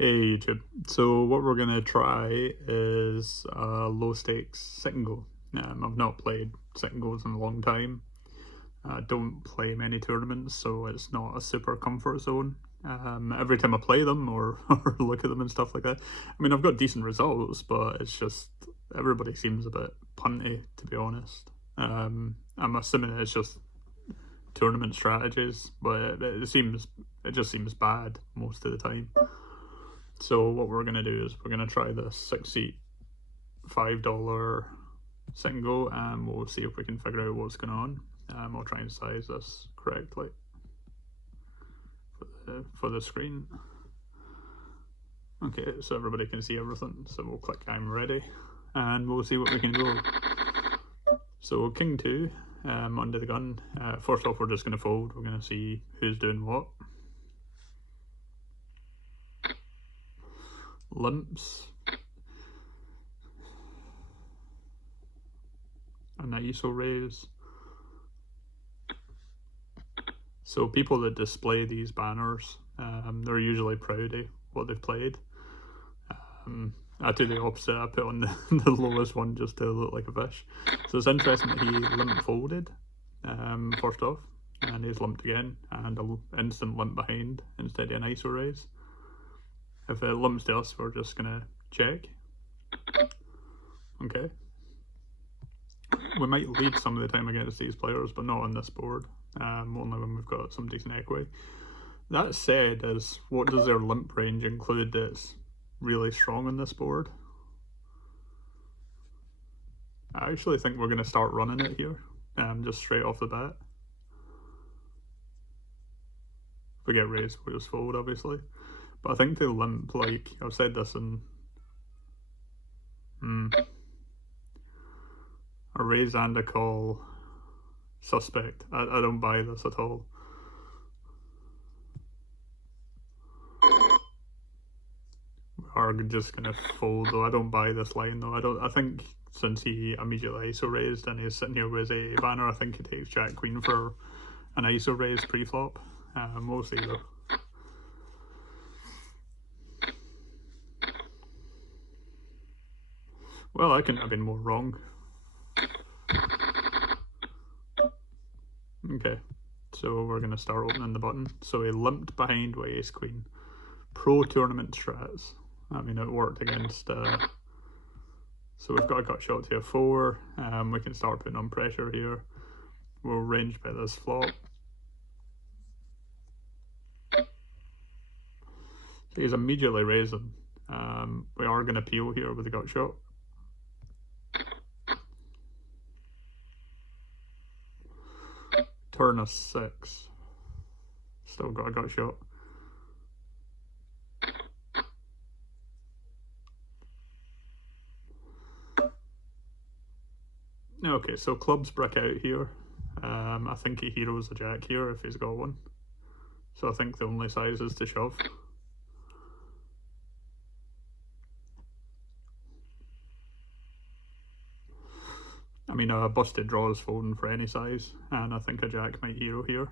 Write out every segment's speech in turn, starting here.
Hey YouTube. So what we're gonna try is low stakes sit and go. I've not played sit and goes in a long time. I don't play many tournaments, so it's not a super comfort zone. Every time I play them or, or look at them and stuff like that, I mean, I've got decent results, but it's just everybody seems a bit punty, to be honest. I'm assuming it's just tournament strategies, but it just seems bad most of the time. So what we're gonna do is we're gonna try the 6-seat $5 sit and go, and we'll see if we can figure out what's going on. We'll try and size this correctly for the screen. Okay, so everybody can see everything. So we'll click I'm ready, and we'll see what we can go. So King 2 under the gun. First off, we're just going to fold. We're going to see who's doing what. Limps. An ISO raise. So people that display these banners, they're usually proud of what they've played. I do the opposite. I put on the lowest one just to look like a fish. So it's interesting that he limp folded first off, and he's limped again, and an instant limp behind instead of an ISO raise. If it limps to us, we're just gonna check. Okay. We might lead some of the time against these players, but not on this board. Only when we've got some decent equity. That said, what does their limp range include that's really strong on this board? I actually think we're going to start running it here, just straight off the bat. If we get raised, we'll just fold, obviously. But I think they limp, like, I've said this in... a raise and a call suspect. I don't buy this at all. We are just gonna fold though. I don't buy this line though. I think since he immediately ISO raised and he's sitting here with a banner, I think he takes Jack Queen for an ISO raise pre-flop. We'll see though. Well, I couldn't have been more wrong. Okay, so we're going to start opening the button. So he limped behind with ace queen. Pro tournament strats. I mean, it worked against... so we've got a gut shot to a 4. We can start putting on pressure here. We'll range bet this flop. So he's immediately raising. We are going to peel here with the gut shot. Turn a 6. Still got a gut shot. Okay, so clubs brick out here. I think he heroes a jack here if he's got one. So I think the only size is to shove. I mean, a busted draw is folding for any size, and I think a jack might hero here.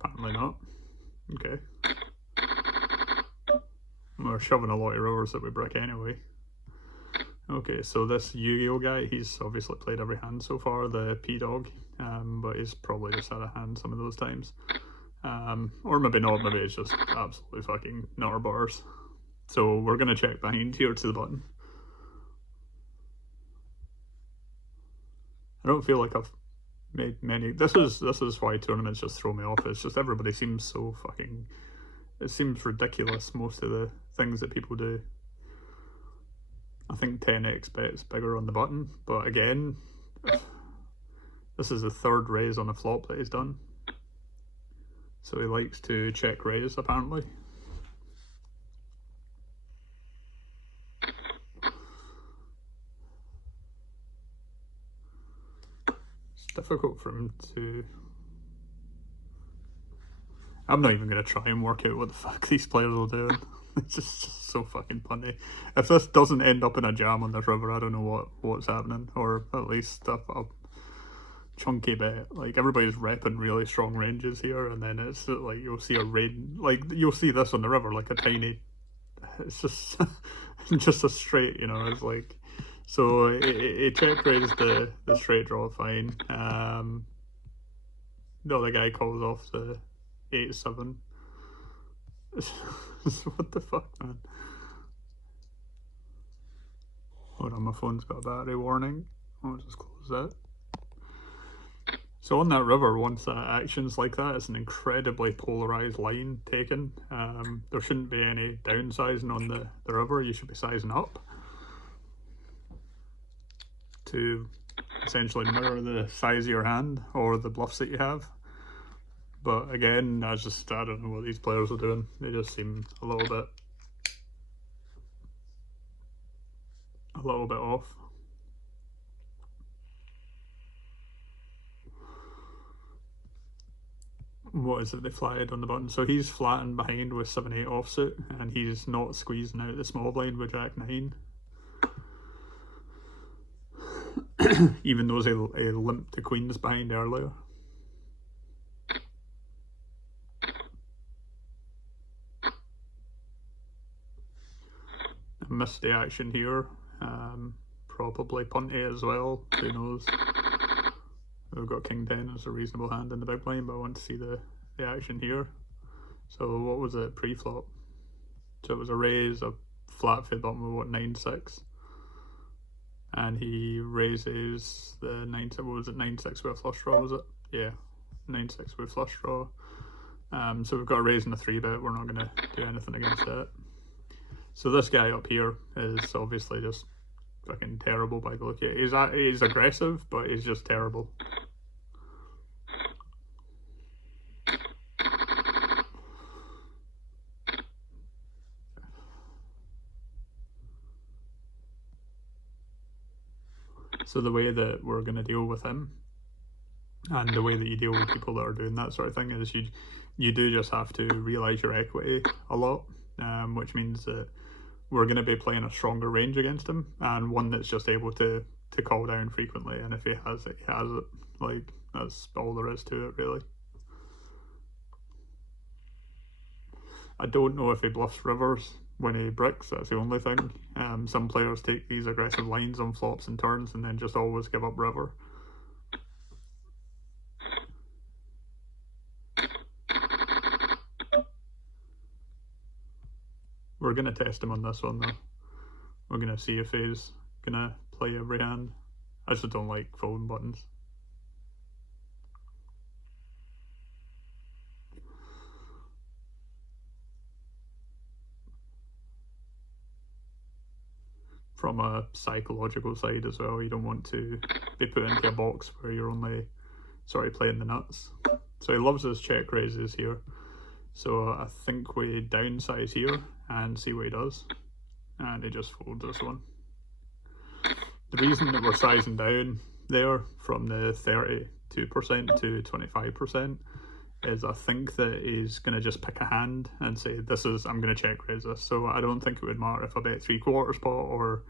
Apparently not. Okay. We're shoving a lot of rivers that we brick anyway. Okay, so this Yu-Gi-Oh guy, he's obviously played every hand so far, the P-Dog, but he's probably just had a hand some of those times. Or maybe not, maybe it's just absolutely fucking nutter bars. So we're going to check behind here to the button. I don't feel like I've made many. This is why tournaments just throw me off. It's just everybody seems so fucking... It seems ridiculous, most of the things that people do. I think 10x bet's bigger on the button, but again, this is the third raise on a flop that he's done. So he likes to check raise, apparently. It's difficult for him to... I'm not even going to try and work out what the fuck these players will do. It's just so fucking punny. If this doesn't end up in a jam on this river, I don't know what's happening, or at least I'll chunky bet. Like everybody's repping really strong ranges here, and then it's like you'll see a rain, like you'll see this on the river, like a tiny. It's just just a straight, you know. It's like so it check raised the straight draw fine. The other guy calls off the 8-7. What the fuck, man? Hold on, my phone's got a battery warning. I'll just close that. So on that river, once that action's like that, it's an incredibly polarized line taken. There shouldn't be any downsizing on the river. You should be sizing up to essentially mirror the size of your hand or the bluffs that you have. But again, I don't know what these players are doing. They just seem a little bit off. What is it they flagged on the button? So he's flattened behind with 7-8 offsuit, and he's not squeezing out the small blind with Jack-9. Even though he limped the queens behind earlier. I missed the action here. Probably punty as well, who knows. We've got King 10 as a reasonable hand in the big blind, but I want to see the action here. So what was it pre-flop? So it was a raise, a flat fade button with what, 9-6? And he raises the 9-6, what was it, 9-6 with a flush draw, was it? Yeah, 9-6 with flush draw. So we've got a raise and a 3-bet, we're not going to do anything against that. So this guy up here is obviously just fucking terrible by the look at it. He's aggressive, but he's just terrible. So the way that we're going to deal with him, and the way that you deal with people that are doing that sort of thing, is you do just have to realise your equity a lot, which means that we're going to be playing a stronger range against him, and one that's just able to call down frequently, and if he has it, he has it. Like, that's all there is to it, really. I don't know if he bluffs rivers when he bricks, that's the only thing. Some players take these aggressive lines on flops and turns and then just always give up river. We're going to test him on this one though. We're going to see if he's going to play every hand. I just don't like folding buttons. From a psychological side as well, you don't want to be put into a box where you're only sort of playing the nuts. So he loves his check raises here. So I think we downsize here and see what he does. And he just folds this one. The reason that we're sizing down there from the 32% to 25% is I think that he's going to just pick a hand and say, I'm going to check raise this. So I don't think it would matter if I bet 3/4 pot or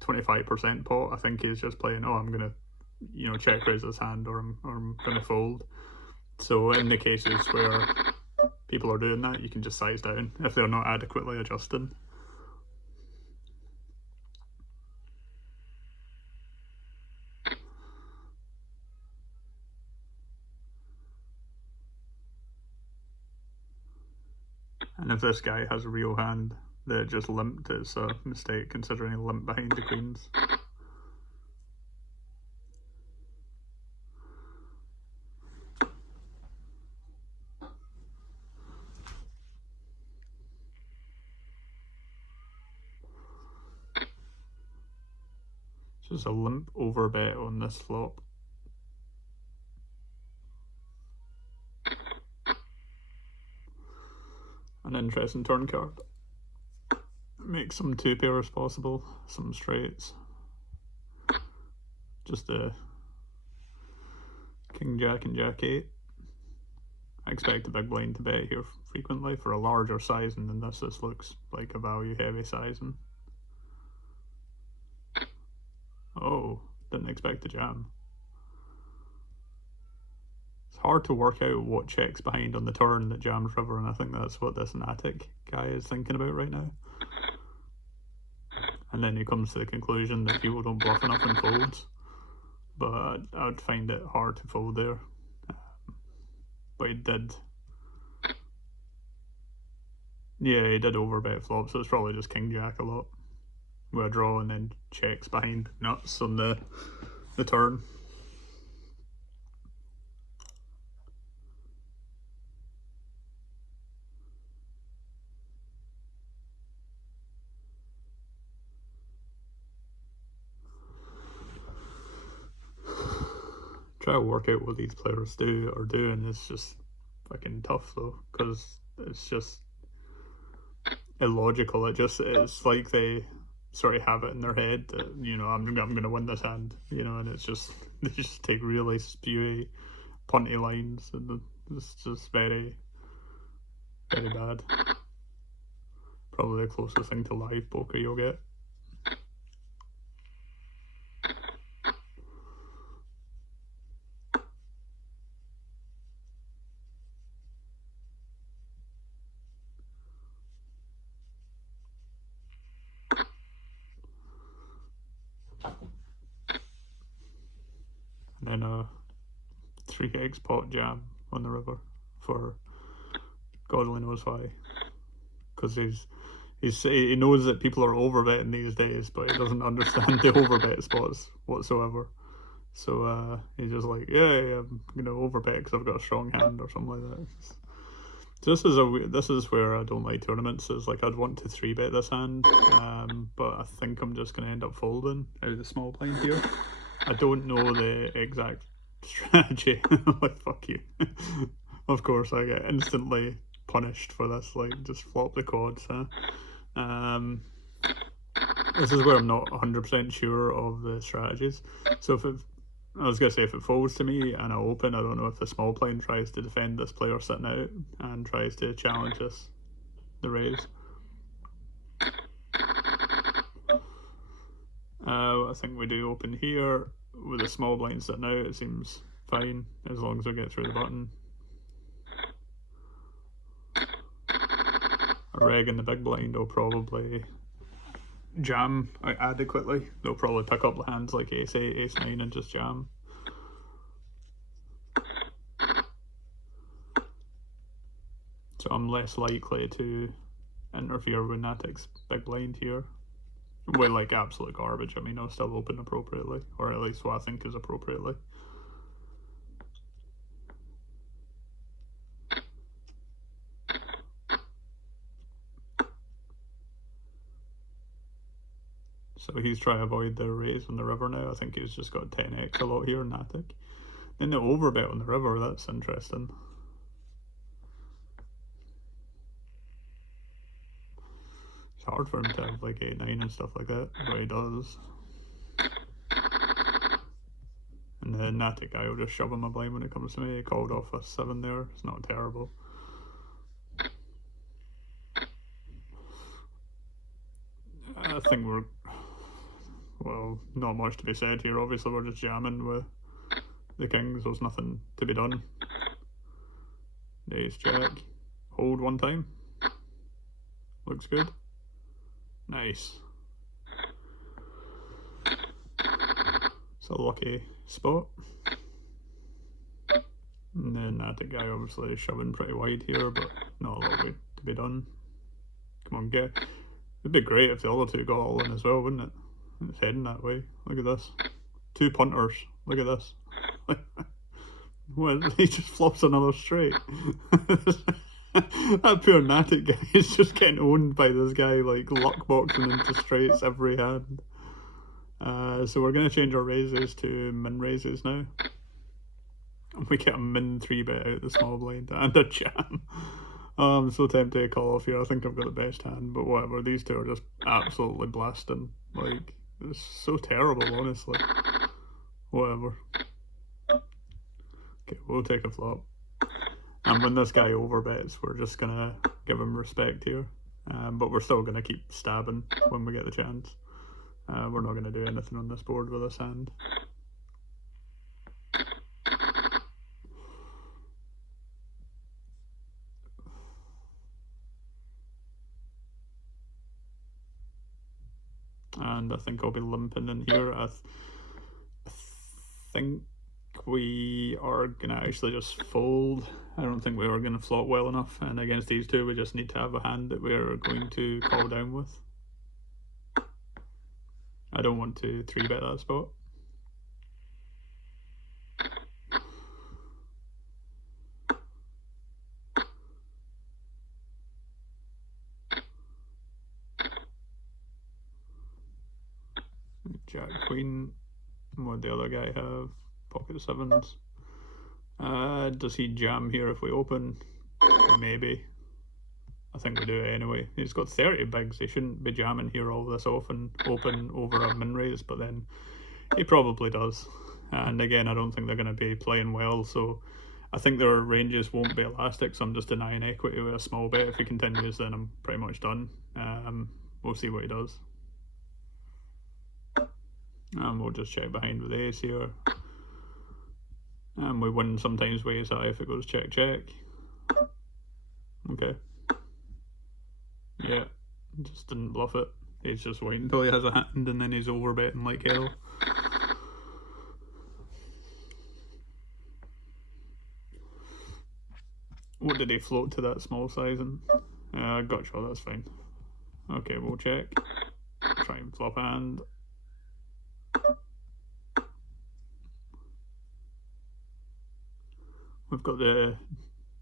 25% pot. I think he's just playing, I'm going to, check raise this hand, or I'm going to fold. So in the cases where people are doing that, you can just size down if they're not adequately adjusting. And if this guy has a real hand that just limped, it's a mistake considering he limped behind the queens. Just a limp over bet on this flop. An interesting turn card. Make some 2 pairs possible, some straights. Just a King Jack and Jack 8. I expect the big blind to bet here frequently for a larger sizing than this. This looks like a value heavy sizing. Oh, didn't expect the jam. hard to work out what check's behind on the turn that jams river, and I think that's what this Natic guy is thinking about right now. And then he comes to the conclusion that people don't bluff enough and folds. But I would find it hard to fold there. But he did. Yeah, he did overbet flop, so it's probably just king jack a lot. With a draw and then checks behind nuts on the turn. Try to work out what these players are doing is just fucking tough though, because it's just illogical. It's like they sort of have it in their head that, you know, I'm gonna win this hand, you know, and it's just they just take really spewy, punty lines, and it's just very, very bad. Probably the closest thing to live poker you'll get. And then a 3x pot jam on the river for God only knows why. Because he knows that people are overbetting these days, but he doesn't understand the overbet spots whatsoever. So he's just like, yeah, I'm gonna overbet because I've got a strong hand or something like that. So this is where I don't like tournaments. Is like I'd want to 3-bet this hand, but I think I'm just gonna end up folding out of the small blind here. I don't know the exact strategy. Like, fuck you. Of course, I get instantly punished for this. Like, just flop the quads, huh? This is where I'm not 100% sure of the strategies. So I was going to say, if it folds to me and I open, I don't know if the small blind tries to defend this player sitting out and tries to challenge the raise. I think we do open here with a small blind sitting out. It seems fine as long as we get through the button. A reg in the big blind will probably jam adequately. They'll probably pick up the hands like ace 8, ace 9 and just jam. So I'm less likely to interfere with Natic's big blind here. With like absolute garbage. I mean, I'll still open appropriately, or at least what I think is appropriately. So he's trying to avoid the raise on the river now. I think he's just got 10x a lot here, Natic. Then the overbet on the river, that's interesting. It's hard for him to have like 8-9 and stuff like that, but he does. And the Natic guy will just shove him a blind when it comes to me. He called off a 7 there. It's not terrible. I think we're... Well, not much to be said here. Obviously, we're just jamming with the kings. There's nothing to be done. Ace jack. Hold one time. Looks good. Nice. It's a lucky spot. And then Natic guy obviously shoving pretty wide here, but not a lot to be done. Come on, get. It'd be great if the other two got all in as well, wouldn't it? It's heading that way. Look at this. 2 punters. Look at this. Well, he just flops another straight. That poor Natic guy is just getting owned by this guy, like luck boxing into straights every hand. So we're going to change our raises to min raises now. And we get a min 3-bet out the small blind and a jam. I'm so tempted to call off here. I think I've got the best hand, but whatever. These two are just absolutely blasting. Like, it's so terrible, honestly. Whatever. Okay, we'll take a flop. And when this guy overbets, we're just gonna give him respect here. But we're still gonna keep stabbing when we get the chance. We're not gonna do anything on this board with this hand. and I think I'll be limping in here. I think we are gonna actually just fold. I don't think we are gonna flop well enough, and against these two we just need to have a hand that we're going to call down with. I don't want to 3-bet that spot. Jack Queen. What the other guy have? Pocket sevens. Does he jam here if we open? Maybe. I think we do it anyway. He's got 30 bigs. He shouldn't be jamming here all this often, open over a min raise, but then he probably does. And again, I don't think they're going to be playing well, so I think their ranges won't be elastic, so I'm just denying equity with a small bet. If he continues, then I'm pretty much done. We'll see what he does. And we'll just check behind with ace here. And we win sometimes with ace high if it goes check check. Okay. Yeah, just didn't bluff it. He's just waiting until he has a hand and then he's overbetting like hell. What did he float to that small sizing? Gotcha, that's fine. Okay, we'll check. Try and flop hand. We've got the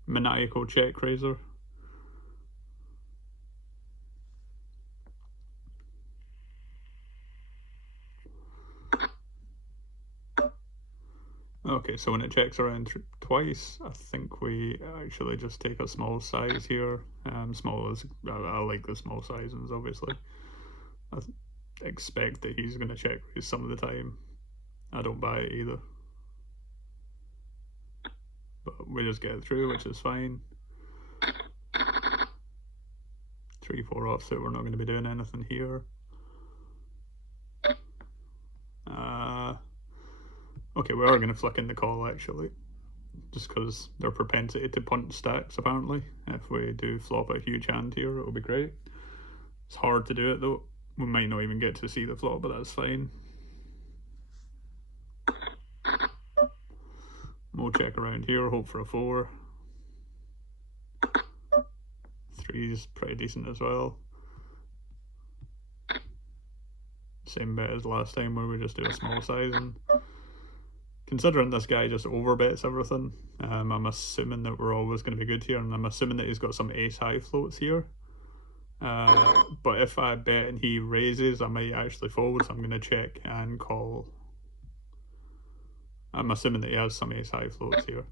maniacal check raiser. Okay, so when it checks around twice, I think we actually just take a small size here. Small is, I like the small sizings, obviously. I expect that he's going to check raise some of the time. I don't buy it either. But we just get through, which is fine. 3-4 offsuit, we're not going to be doing anything here. Okay, we are going to flick in the call actually, just because their propensity to punt stacks apparently. If we do flop a huge hand here, it'll be great. It's hard to do it though. We might not even get to see the flop, but that's fine. We'll check around here, hope for a 4. 3 is pretty decent as well. Same bet as last time where we just do a small size, and considering this guy just overbets everything, I'm assuming that we're always going to be good here, and I'm assuming that he's got some ace high floats here. But if I bet and he raises, I might actually fold, so I'm going to check and call. I'm assuming that he has some ace high floats here,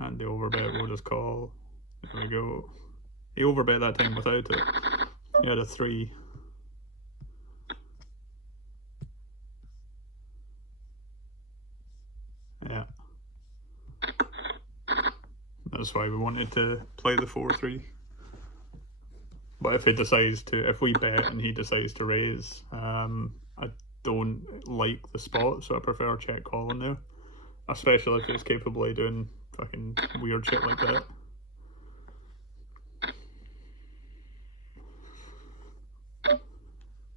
and the overbet will just call. There we go. He overbet that time without it. He had a 3. Yeah. That's why we wanted to play the 4-3. But if he decides to, if we bet and he decides to raise, I don't like the spot, so I prefer check calling there. Especially if it's capable of doing fucking weird shit like that.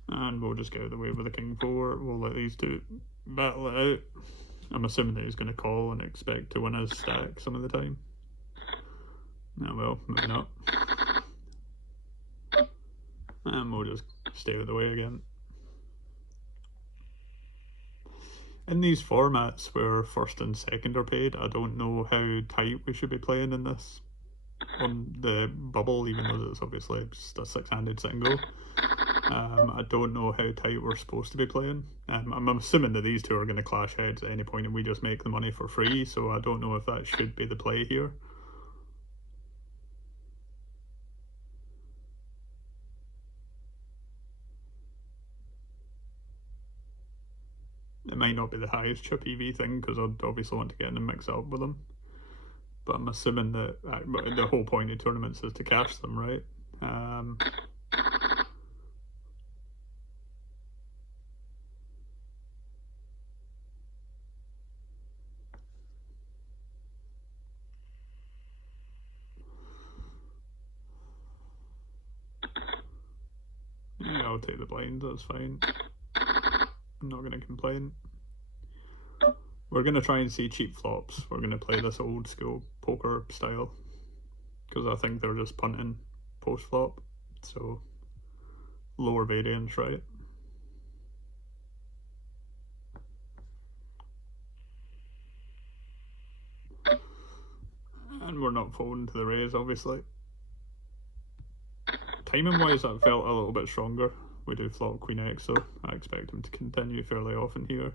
And we'll just get out of the way with the king 4. We'll let these two battle it out. I'm assuming that he's going to call and expect to win his stack some of the time. Oh well, moving up. And we'll just stay out of the way again. In these formats where first and second are paid, I don't know how tight we should be playing in this on the bubble, even though it's obviously just a 6-handed single. I don't know how tight we're supposed to be playing. I'm assuming that these two are going to clash heads at any point and we just make the money for free, so I don't know if that should be the play here. It might not be the highest chip EV thing because I'd obviously want to get in and mix it up with them. But I'm assuming that the whole point of tournaments is to cash them, right? Yeah, I'll take the blind, that's fine. I'm not going to complain. We're going to try and see cheap flops. We're going to play this old school poker style, because I think they're just punting post flop, so lower variance, right? And we're not folding to the raise, obviously. Timing wise, that felt a little bit stronger. We do flop Queen X, so I expect him to continue fairly often here.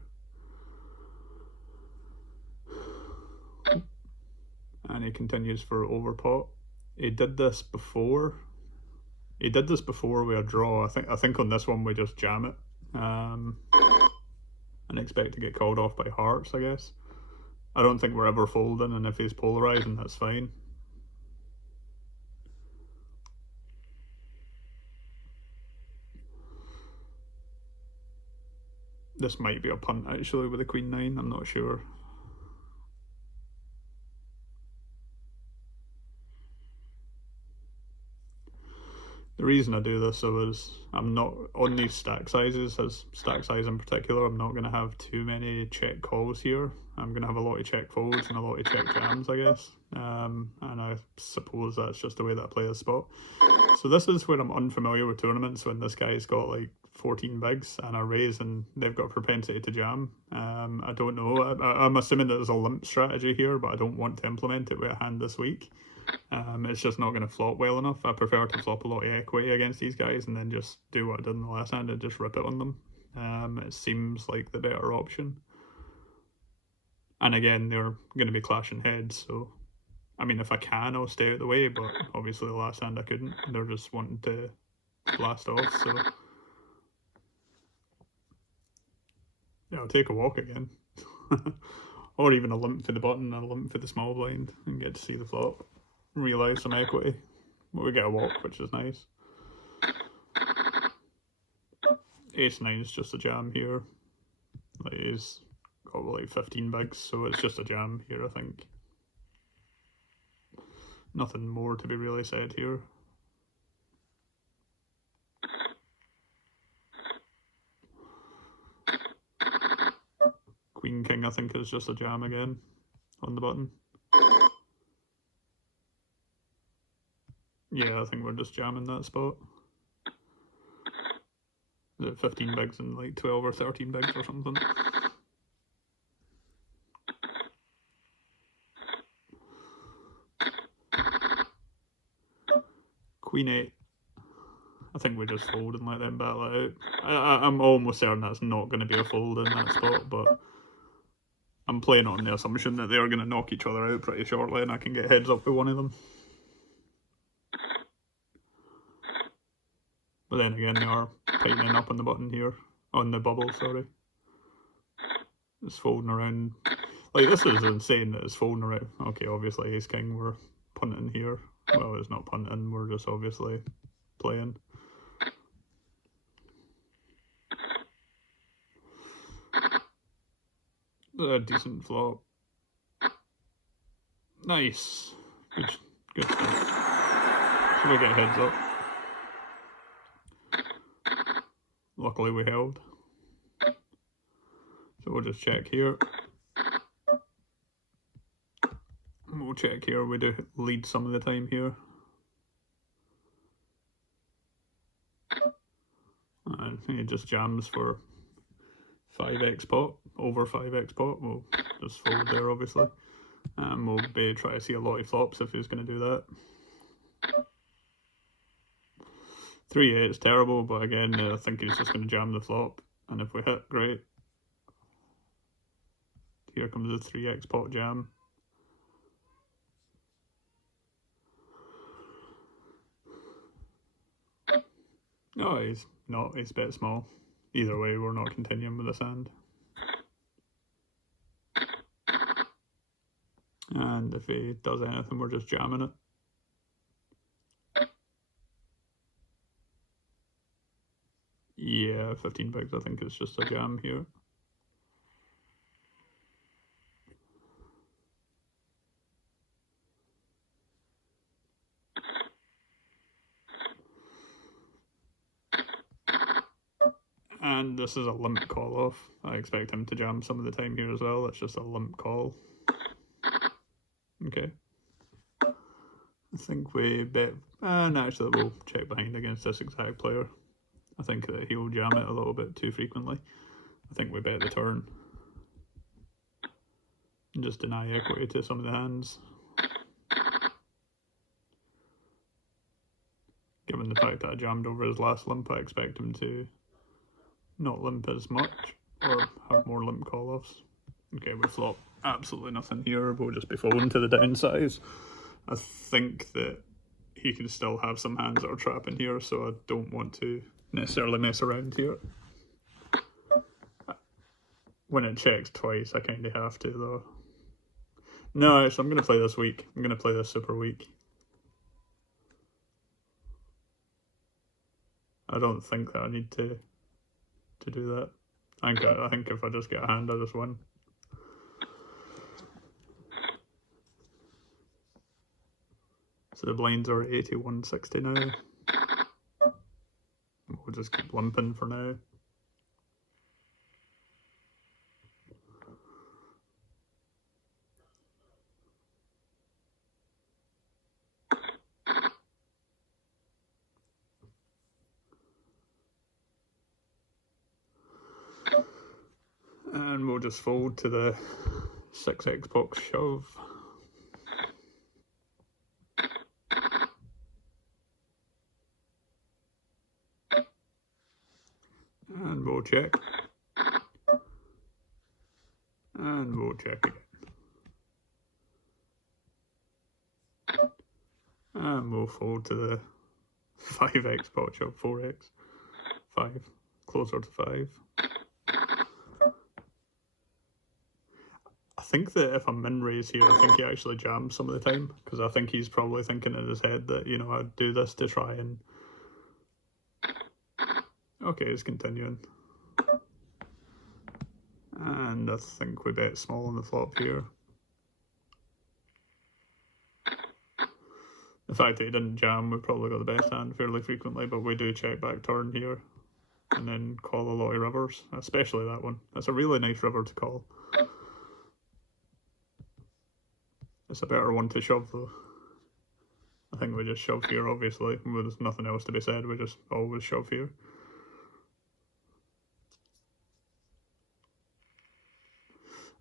And he continues for overpot. He did this before. He did this before we had draw. I think on this one we just jam it, and expect to get called off by hearts, I guess. I don't think we're ever folding, and if he's polarizing, that's fine. This might be a punt actually with a Queen 9, I'm not sure. The reason I do this though is I'm not on these stack sizes, as stack size in particular, I'm not going to have too many check calls here. I'm going to have a lot of check folds and a lot of check jams, I guess. And I suppose that's just the way that I play this spot. So this is where I'm unfamiliar with tournaments, when this guy's got like 14 bigs and a raise and they've got a propensity to jam. I don't know. I'm assuming that there's a limp strategy here, but I don't want to implement it with a hand this week. It's just not going to flop well enough. I prefer to flop a lot of equity against these guys and then just do what I did in the last hand and just rip it on them. It seems like the better option. And again, they're going to be clashing heads, so I mean, if I can, I'll stay out of the way, but obviously the last hand I couldn't. They're just wanting to blast off, so yeah, I'll take a walk again. Or even a limp for the button and a limp for the small blind and get to see the flop. Realise some equity. Well, we get a walk, which is nice. Ace 9 is just a jam here. Like, he's got like 15 bigs, so it's just a jam here, I think. Nothing more to be really said here. Queen King, I think, is just a jam again on the button. Yeah, I think we're just jamming that spot. Is it 15 bigs and like 12 or 13 bigs or something? Queen 8. I think we just fold and let them battle it out. I'm almost certain that's not going to be a fold in that spot, but I'm playing on the assumption that they're going to knock each other out pretty shortly and I can get heads up with one of them. But then again, they are tightening up on the button here. On the bubble, sorry. It's folding around. Like, this is insane that it's folding around. Okay, obviously Ace King, we're punting here. Well, it's not punting, we're just obviously playing. A decent flop. Nice. Good stuff. So we get heads up. Luckily we held. So we'll just check here. We'll check here, we do lead some of the time here. And he just jams for 5x pot, over 5x pot. We'll just fold there, obviously. And we'll be try to see a lot of flops if he's going to do that. 3-8 is terrible, but again, I think he's just going to jam the flop. And if we hit, great. Here comes the 3x pot jam. No, he's not. He's bet small. Either way, we're not continuing with this hand. And if he does anything, we're just jamming it. Yeah, 15 bigs, I think it's just a jam here. And this is a limp call off. I expect him to jam some of the time here as well. It's just a limp call. Okay. I think we bet. And actually, we'll check behind against this exact player. I think that he'll jam it a little bit too frequently. I think we bet the turn. And just deny equity to some of the hands. Given the fact that I jammed over his last limp, I expect him to not limp as much or have more limp call-offs. Okay, we flop absolutely nothing here. We'll just be folding to the downsize. I think that he can still have some hands that are trapping here, so I don't want to necessarily mess around here. When it checks twice, I kind of have to, though. No, actually, I'm going to play this weak. I'm going to play this super weak. I don't think that I need to do that. I think if I just get a hand, I just win. So the blinds are 81.60 now. We'll just keep limping for now. And we'll just fold to the 6x box shove. And we'll check. And we'll check again. And we'll fold to the 5x pot shove, 4x, 5, closer to 5. I think that if I min raise here, I think he actually jams some of the time, because I think he's probably thinking in his head that, you know, I'd do this to try and... Okay, he's continuing. And I think we bet small on the flop here. The fact that he didn't jam, we probably got the best hand fairly frequently, but we do check back turn here. And then call a lot of rivers, especially that one. That's a really nice river to call. It's a better one to shove though. I think we just shove here, obviously. There's nothing else to be said, we just always shove here.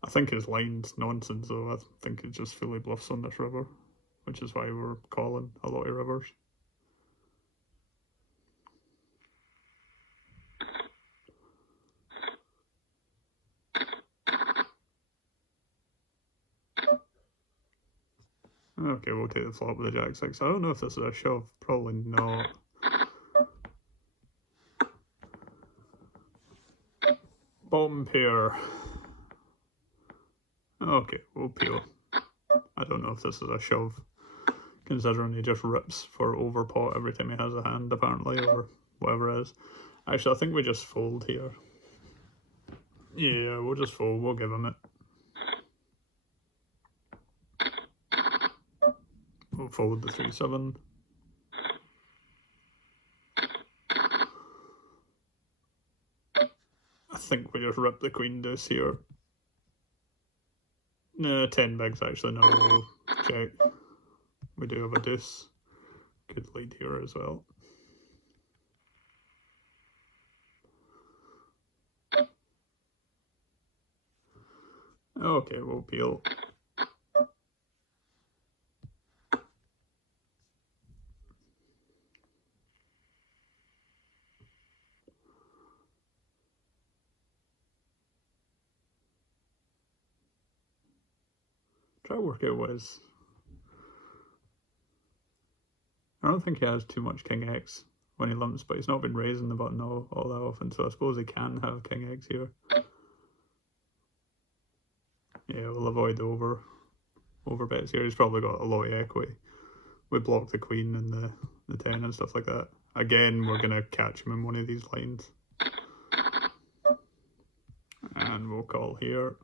I think his line's nonsense though. I think he just fully bluffs on this river, which is why we're calling a lot of rivers. Okay, we'll take the flop with the jack-6. I don't know if this is a shove. Probably not. Bottom pair. Okay, we'll peel. I don't know if this is a shove, considering he just rips for overpot every time he has a hand, apparently, or whatever it is. Actually, I think we just fold here. Yeah, we'll just fold. We'll give him it. We'll fold the 3-7. I think we just rip the queen deuce here. No, 10 bigs actually, no, we'll check. We do have a deuce. Good lead here as well. Okay, we'll peel. Try to work out what his... I don't think he has too much king x when he limps, but he's not been raising the button all that often, so I suppose he can have king x here. Yeah, we'll avoid the over bets here. He's probably got a lot of equity. We block the queen and the 10 and stuff like that. Again, we're going to catch him in one of these lines. And we'll call here.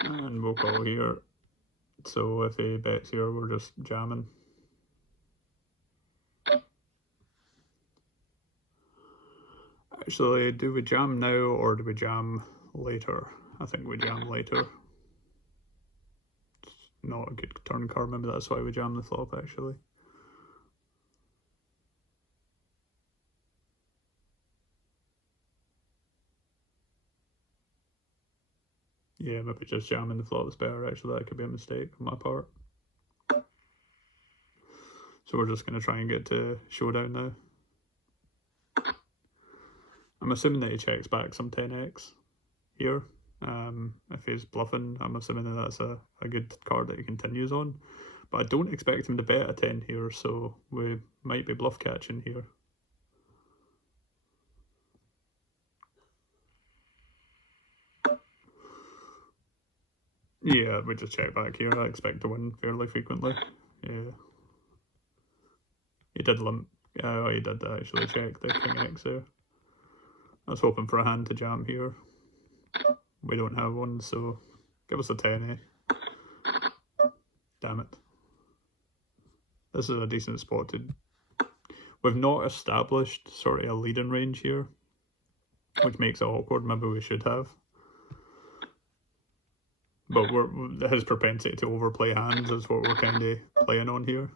And we'll call here. So if he bets here, we're just jamming. Actually, do we jam now or do we jam later? I think we jam later. It's not a good turn card, maybe that's why we jam the flop actually. Yeah, maybe just jamming the flop is better actually, that could be a mistake on my part. So we're just going to try and get to showdown now. I'm assuming that he checks back some 10x here. If he's bluffing, I'm assuming that that's a good card that he continues on. But I don't expect him to bet a 10 here, so we might be bluff catching here. Yeah, we just check back here. I expect to win fairly frequently. Yeah. He did limp. Oh, he did actually check the king x there. I was hoping for a hand to jam here. We don't have one, so give us a 10, eh? Damn it. This is a decent spot to... We've not established sort of a leading range here, which makes it awkward. Maybe we should have. But his propensity to overplay hands is what we're kind of playing on here.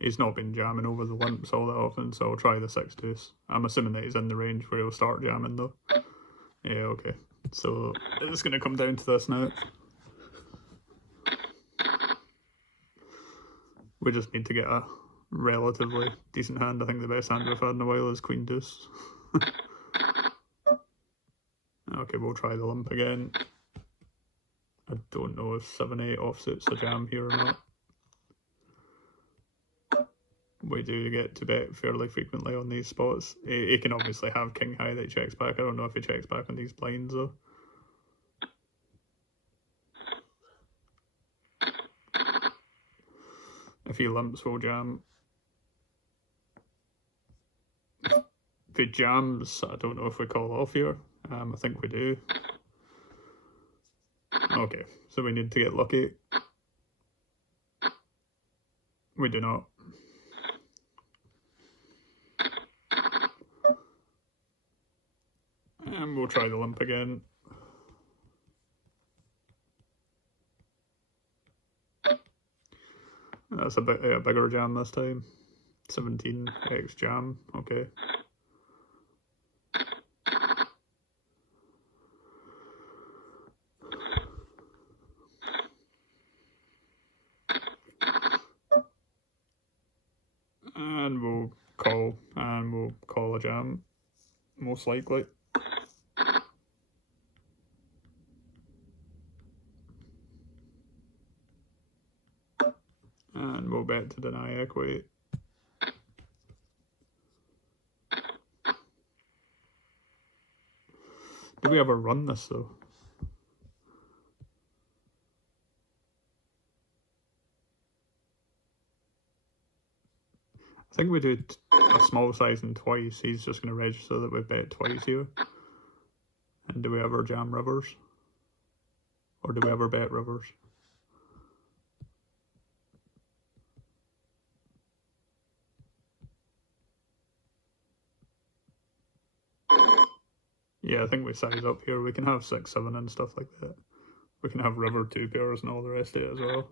He's not been jamming over the limps all that often, so I'll try the 6 deuce. I'm assuming that he's in the range where he'll start jamming though. Yeah, okay. So it's going to come down to this now. We just need to get a relatively decent hand. I think the best hand we've had in a while is queen deuce. Okay, we'll try the limp again. I don't know if 7-8 offsuits a jam here or not. We do get to bet fairly frequently on these spots. He can obviously have king high that he checks back. I don't know if he checks back on these blinds though. If he limps, we'll jam. If he jams, I don't know if we call off here. I think we do. Okay, so we need to get lucky. We do not. And we'll try the limp again. That's a bit a bigger jam this time. 17x jam, okay. And we'll call a jam, most likely. And we'll bet to deny equity. Do we ever run this though? I think we do a small sizing twice. He's just going to register that we bet twice here. And do we ever jam rivers? Or do we ever bet rivers? Yeah, I think we size up here. We can have 6, 7 and stuff like that. We can have river 2 pairs and all the rest of it as well.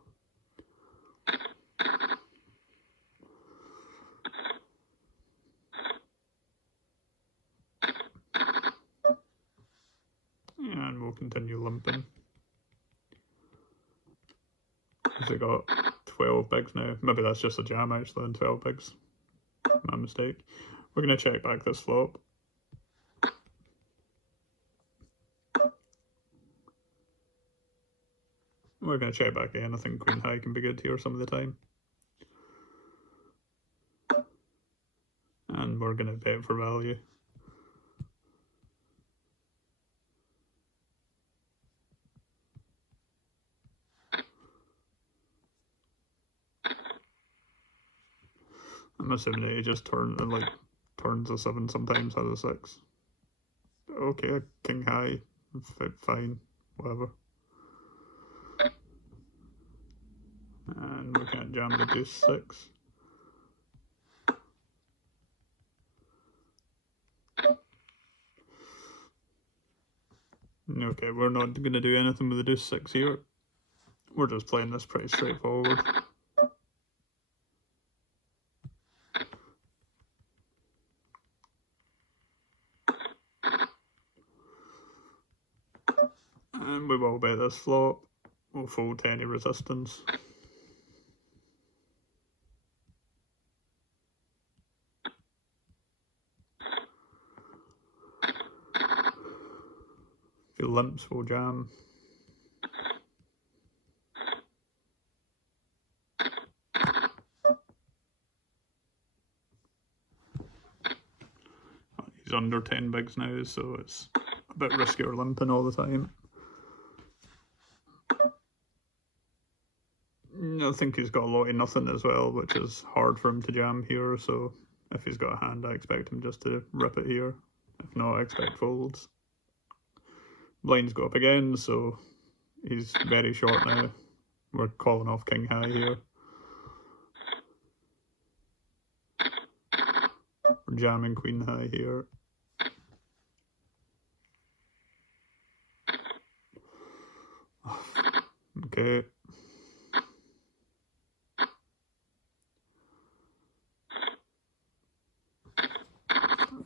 And we'll continue limping. Has it got 12 bigs now? Maybe that's just a jam actually and 12 bigs. My mistake. We're going to check back this flop. We're going to check back again. I think queen high can be good here some of the time. And we're going to bet for value. I'm assuming that he just turns a 7 sometimes, has a 6. Okay, king high, fine, whatever. And we can't jam the deuce 6. Okay, we're not going to do anything with the deuce 6 here. We're just playing this pretty straightforward. And we will bet this flop. We'll fold to any resistance. If he limps, we'll jam. He's under 10 bigs now, so it's a bit riskier limping all the time. I think he's got a lot of nothing as well, which is hard for him to jam here, so if he's got a hand, I expect him just to rip it here. If not, I expect folds. Blinds go up again, so he's very short now. We're calling off king high here. We're jamming queen high here. Okay.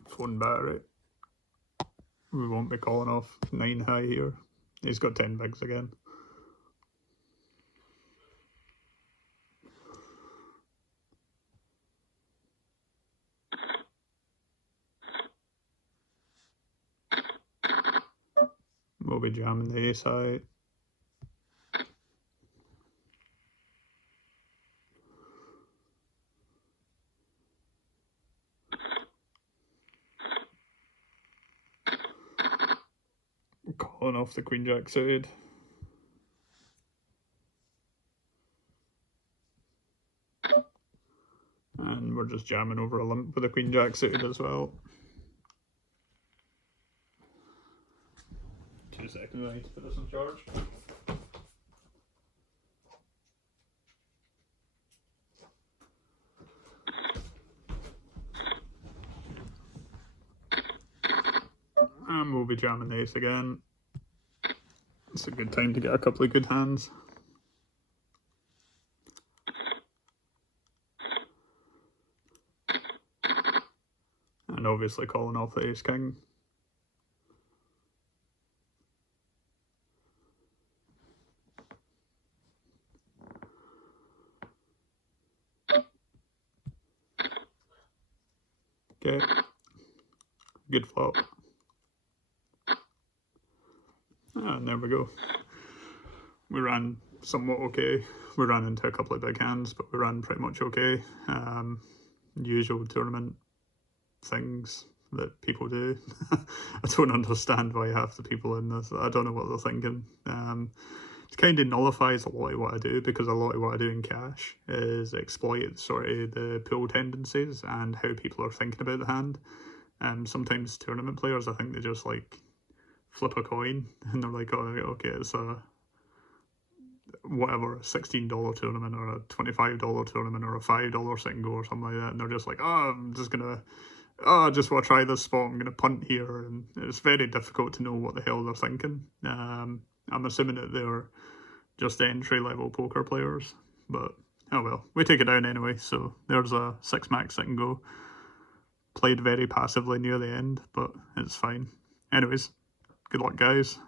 Phone battery. We won't be calling off 9 high here. He's got 10 bigs again. We'll be jamming the ace high. Calling off the queen jack suited. And we're just jamming over a limp with the queen jack suited as well. 2 seconds, I need to put this on charge. And we'll be jamming the ace again. It's a good time to get a couple of good hands. And obviously calling off the ace king. Okay, good flop. And there we go. We ran somewhat okay. We ran into a couple of big hands, but we ran pretty much okay. Usual tournament things that people do. I don't understand why half the people in this, I don't know what they're thinking. It kind of nullifies a lot of what I do, because a lot of what I do in cash is exploit sort of the pool tendencies and how people are thinking about the hand. Sometimes tournament players, I think they just like flip a coin and they're like, oh, okay, it's a whatever, a $16 tournament or a $25 tournament or a $5 single or something like that, and they're just like, oh, I'm just gonna, oh, I just want to try this spot, I'm gonna punt here, and it's very difficult to know what the hell they're thinking. I'm assuming that they're just entry-level poker players, but oh well, we take it down anyway. So there's a 6-max sit and go. Played very passively near the end, but it's fine. Anyways, good luck guys.